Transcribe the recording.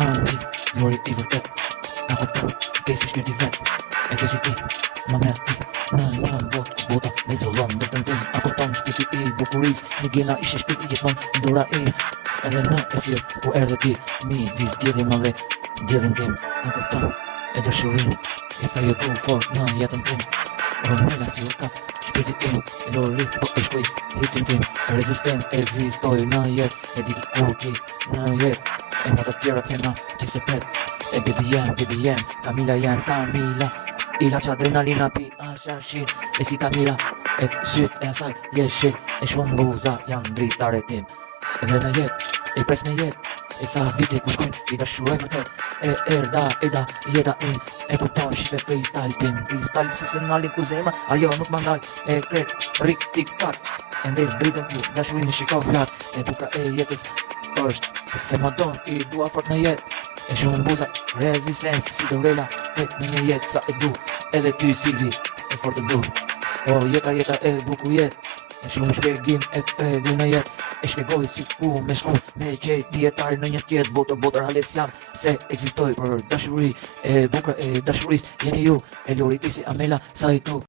Anti, jori I vërtet Na kupton, ke si shpirti vet E ke si ti, ma merr ti Në bot, bota me zollon Dhe të ndim, a kupton shpirti I bukuris Një gjena ishe shpirti gjithmon Ndura I Edhe në esir, ku erdhe ti Midis djedhin më dhe djedhin tim A kupton, e dëshurin E sa jo du fort në jetën tim Romela si u kap, shpirti im Lori, po e shkuj, hitin tim Rezistent, ekzistoj në jet E di kur ki në jet E në të tjera kena që se pet E baby jem, Camila jem, Camila Ila që adrenalina pi asha shit E si Camila, e syt e asaj je shit E shumë buza janë dritare tim Edhe në jet, e pres me jet E sa vite ku shkojnë, I dashuaj vërtet E erda, jeta im E kupton shipe freestyle tim Freestyle si se nalin ku zemra Ajo nuk mandaj, e kret, rik tik tak E ndez dritën ti, dashurin I shikov lart E buka e jetës është Se ma don, I dua fort në jet E shumë buza, resistance Si Dorela, tek në një jet sa e du Edhe ty Silvi, e fort e du O jeta e buku jet E shumë shpjegim e tregu në jet E shpjegoj si ku me shku Me qej djetari në një tjet Botër hales jam Se eksistoj për dashuri E bukra e dashuris Jeni ju E lori ti si Amela sa I tu